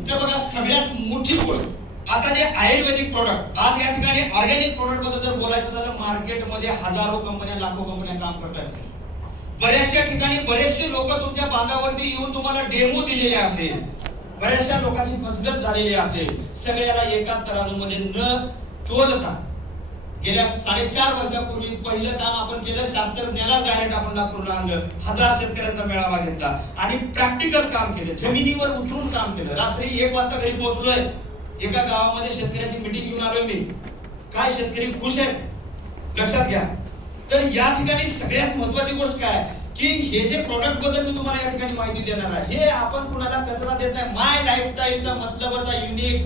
तर बघा सगळ्यात मोठी गोष्ट आता जे आयुर्वेदिक प्रोडक्ट, आज या ठिकाणी ऑर्गॅनिक प्रोडक्ट बद्दल जर बोलायचं झालं, मार्केटमध्ये हजारो कंपन्या, लाखो कंपन्या काम करतात. बऱ्याचशा ठिकाणी बरेचसे लोक तुमच्या बांधावरती येऊन तुम्हाला डेमो दिलेले असेल, बऱ्याचशा लोकांची फसगत झालेली असेल. सगळ्याला एकाच तराजूमध्ये न तोलता गेल्या 4.5 वर्षापूर्वी पहिलं काम आपण केलं, शास्त्रज्ञाला डायरेक्ट आपण लातूरला आणलं, 1000 शेतकऱ्यांचा मेळावा घेतला आणि प्रॅक्टिकल काम केलं, जमिनीवर उतरून काम केलं. रात्री 1 वाजता घरी पोहोचलोय, एका गावामध्ये शेतकऱ्याची मीटिंग घेऊन आलोय मी. काय शेतकरी खुश आहेत, लक्षात घ्या. तर या ठिकाणी सगळ्यात महत्वाची गोष्ट काय की हे जे प्रोडक्ट बद्दल मी तुम्हाला या ठिकाणी माहिती देणार आहे, हे आपण कुणाला कचरा देत नाही. माय लाईफस्टाईलचा मतलबचा युनिक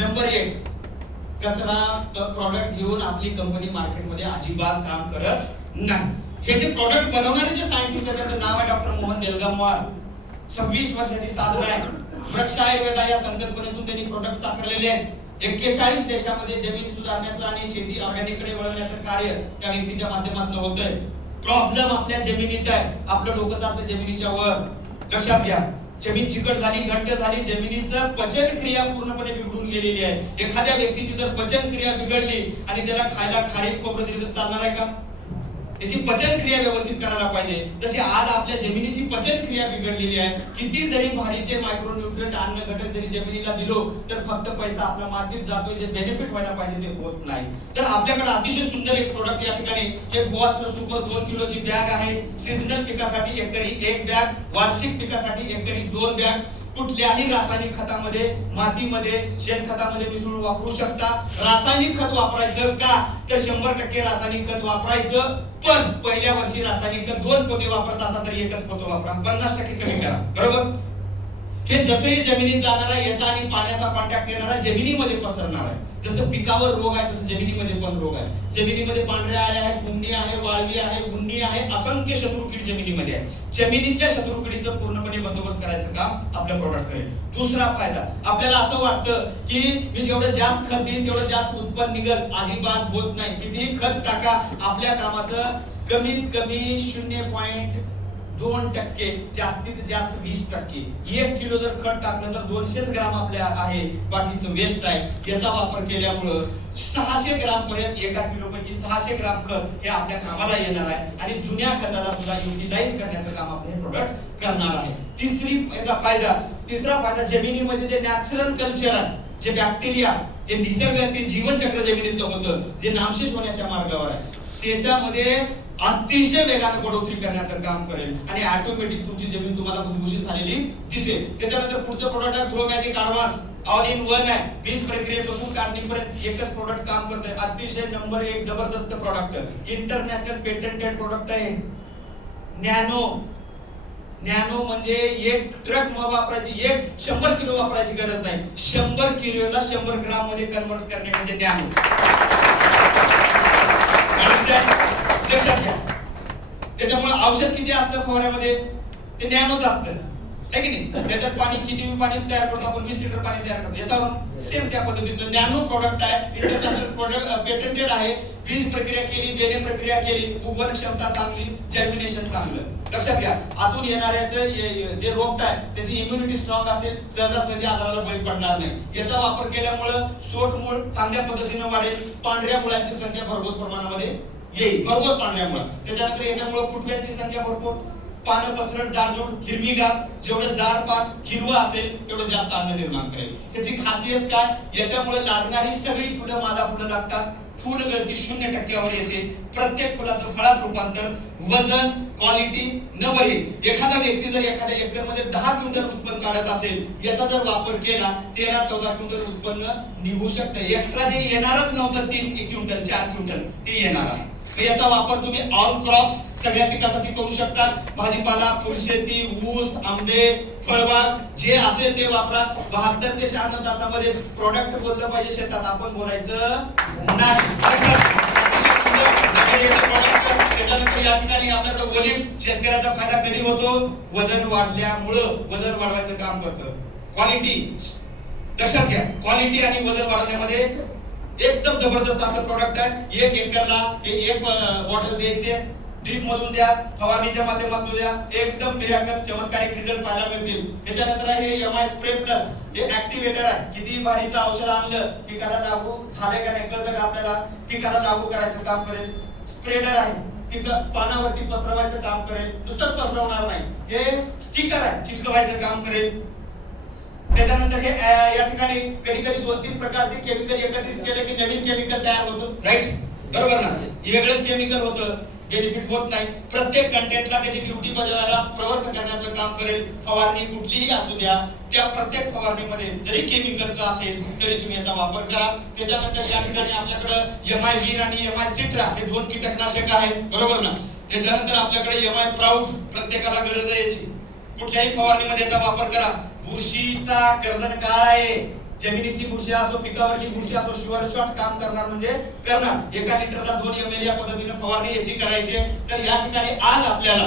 नंबर 1, कचरा प्रोडक्ट घेऊन आपली कंपनी मार्केटमध्ये अजिबात काम करत नाही. हे जे प्रोडक्ट बनवणारे जे सायंटिस्ट आहेत त्यांचं नाव आहे डॉक्टर मोहन डेलगामवार. 26 वर्षाची साधना आहे. वृक्ष आयुर्वेदा या संकल्पनेतून त्यांनी प्रोडक्ट साकारलेले आहेत. 41 देशामध्ये जमीन सुधारण्याचं आणि शेती ऑर्गॅनिककडे वळवण्याचं कार्य त्या व्यक्तीच्या माध्यमातून होतंय. प्रॉब्लेम आपल्या जमिनीत आहे, आपलं डोकं जातं जमिनीच्या वर. लक्षात घ्या, जमीन चिकट झाली, घट्ट झाली, जमिनीचं पचन क्रिया पूर्णपणे बिघडून गेलेली आहे. एखाद्या व्यक्तीची जर पचन क्रिया बिघडली आणि त्याला खायला खारीक खोबरं दिली तर चालणार आहे का? त्याची पचन क्रिया व्यवस्थित करायला पाहिजे. तशी आज आपल्या जमिनीची पचन क्रिया बिघडलेली आहे. किती जरी भारीचे मायक्रोन्यूट्रिएंट अन्न घटक जरी जमिनीला दिलो तर फक्त पैसा आपला मातीत जातोय, जे बेनिफिट व्हायला पाहिजे ते होत नाही. तर आपल्याकडे अतिशय सुंदर एक प्रोडक्ट या ठिकाणी हे भुवास्त्र सुपर 2 किलोची बॅग आहे. सीझनल पिकासाठी एकरी 1 बॅग, वार्षिक पिकासाठी एकरी 2 बॅग. कुठल्याही रासायनिक खतामध्ये, मातीमध्ये, शेणखतामध्ये मिसळून वापरू शकता. रासायनिक खत वापरायचं का तर 100% रासायनिक खत वापरायचं, पण पहिल्या वर्षी रासायनिक खत 2 पोते वापरत असा तर 1च पोते वापरा, 50% कमी करा. बरोबर? हे जसंही जमिनीत जाणार आहे, याचा आणि पाण्याचा कॉन्टॅक्ट येणार आहे, जमिनीमध्ये पसरणार आहे. जसं पिकावर रोग आहे तसं जमिनीमध्ये पण रोग आहे. जमिनीमध्ये पांढऱ्या अळ्या आहेत, हुमणी आहे, वाळवी आहे, उन्नी आहे, असंख्य शत्रुकीड जमिनीमध्ये आहे. जमिनीतल्या शत्रुकीडीचं पूर्णपणे बंदोबस्त करायचं काम आपलं प्रोडक्ट करेल. दुसरा फायदा, आपल्याला असं वाटतं की मी जेवढं जास्त खत देईन तेवढं जास्त उत्पन्न निघेल, अजिबात होत नाही. कितीही खत टाका, आपल्या कामाचं कमीत कमी 0.2%, जास्तीत जास्त 20%. 1 किलो जर खत टाकलं तर 200 ग्राम आपल्या आहे, बाकीचं वेस्ट आहे. याचा वापर केल्यामुळं 600 ग्राम पर्यंत, 1 किलो पैकी 600 ग्राम खत हे आपल्या कामाला येणार आहे आणि जुन्या खताला सुद्धा युटिलाइज करण्याचं काम आपले प्रोडक्ट करणार आहे. तिसरा फायदा, जमिनीमध्ये जे नॅचरल कल्चर आहे, जे बॅक्टेरिया, जे निसर्ग, ते जीवनचक्र जमिनीतलं होतं, जे नामशेष होण्याच्या मार्गावर आहे, त्याच्यामध्ये अतिशय वेगाने बढोतरी करण्याचं काम करेल आणि ऑटोमॅटिक तुमची जमीन तुम्हाला भुसभुशीत झालेली दिसेल. त्याच्यानंतर पुढचं प्रोडक्ट आहे grow magic advance. All in one आहे. बीज प्रक्रियेपासून काढणीपर्यंत एकच प्रोडक्ट काम करतंय. अतिशय नंबर 1 जबरदस्त प्रोडक्ट, इंटरनॅशनल पेटंटेड प्रोडक्ट आहे. नॅनो म्हणजे 1 ट्रक वापरायची, 100 किलो वापरायची गरज नाही. 100 किलोला 100 ग्राम मध्ये कन्वर्ट करणे म्हणजे नॅनो. लक्षात घ्या. त्याच्यामुळे औषध किती असतं फवाऱ्यामध्ये, ते नॅनोच असतं, है की नाही? त्याच्यात पाणी किती पाणी तयार करतो आपण, 20 लिटर पाणी तयार करतो. याचा सेम त्या पद्धतीचं नॅनो प्रोडक्ट आहे. इंटरनॅशनल प्रोडक्ट पेटंटेड आहे. बीज प्रक्रिया केली, बेणे प्रक्रिया केली, उगवण क्षमता चांगली, जर्मिनेशन चांगलं. लक्षात घ्या, आतून येणाऱ्याचं जे रोपट आहे त्याची इम्युनिटी स्ट्रॉंग असेल, सहजासहजी आजाराला बळी पडणार नाही. याचा वापर केल्यामुळं सोटमूळ चांगल्या पद्धतीने वाढेल, पांढऱ्या मुळांची संख्या भरघोस प्रमाणामध्ये येईल, भरघोस पांढऱ्या मुळा. त्याच्यानंतर याच्यामुळे फुटव्यांची संख्या भरपूर, पानं पसरट, जाडजूड, हिरवीगार. जेवढं जाड पान हिरवं असेल तेवढं जास्त अन्न निर्माण करेल. त्याची खासियत काय, याच्यामुळे लागणारी सगळी फुलं, मादा फुलं लागतात. फुल गळती 0% येते. प्रत्येक फुलाचं फळात रूपांतर, वजन, क्वालिटी नवरी. एखादा व्यक्ती जर एखाद्या एकरमध्ये 10 क्विंटल उत्पन्न काढत असेल, याचा जर वापर केला 13-14 क्विंटल उत्पन्न निघू शकतं. एक्स्ट्रा जे येणारच नव्हतं 3 क्विंटल 4 क्विंटल ते येणार आहे. याचा वापर तुम्ही ऑल क्रॉप्स सगळ्या पिकासाठी करू शकता. भाजीपाला, फुलशेती, ऊस, आंबे, फळबाग जे असेल ते वापरा. 72 ते 96 तासामध्ये प्रोडक्ट बोललं पाहिजे शेतात, आपण बोलायचं नाही. त्याच्यानंतर या ठिकाणी आपल्याकडे ओलिव्ह, शेतकऱ्याचा फायदा कधी होतो, वजन वाढल्यामुळं वजन वाढवायचं काम करतं. क्वालिटी लक्षात घ्या, क्वालिटी आणि वजन वाढवण्यामध्ये एकदम जबरदस्त असं प्रोडक्ट आहे. 1 एकरला हे 1 बॉटल द्यायचे. ड्रीप मधून द्या, फवारणीच्या माध्यमातून द्या, एकदम मिराकल चमत्कारिक रिझल्ट पाहायला मिळतील. त्याच्यानंतर हे एमआय स्प्रे प्लस हे ऍक्टिव्हेटर आहे. किती भारीचं औषध आणलं पिकाला लागू झालंय का नाही कळतं का आपल्याला, पिकाला लागू करायचं काम करेल. स्प्रेडर आहे, पिक पानावरती पसरवायचं काम करेल, नुसतंच पसरवणार नाही, हे स्टिकर आहे, चिटकवायचं काम करेल. त्याच्यानंतर हे या ठिकाणी कधी कधी 2-3 प्रकारचे केमिकल एकत्रित केले की नवीन केमिकल तयार होतं, राईट? बरोबर ना? हे वेगळंच केमिकल होतं, बेनिफिट होत नाही. प्रत्येक कंटेंटला त्याची ड्युटी बजावायला प्रवृत्त करण्याचं काम करेल. फवारणी कुठलीही असू द्या, त्या प्रत्येक फवारणीमध्ये जरी केमिकलचा असेल तरी तुम्ही याचा वापर करा. त्याच्यानंतर या ठिकाणी आपल्याकडे एमआय वीर आणि एमआय सिट्रा हे 2 कीटकनाशक आहेत, बरोबर ना? त्याच्यानंतर आपल्याकडे एमआय प्राऊड, प्रत्येकाला गरज आहे याची. कुठल्याही फवारणीमध्ये याचा वापर करा. बुरशीचा कर्दन काळ आहे, जमिनीतली बुरशी असो पिकावरली बुरशी असो, शुअर शॉट काम करणार म्हणजे करणार. 1 लिटरला 2 ml या पद्धतीने फवारणी याची करायची. तर या ठिकाणी आज आपल्याला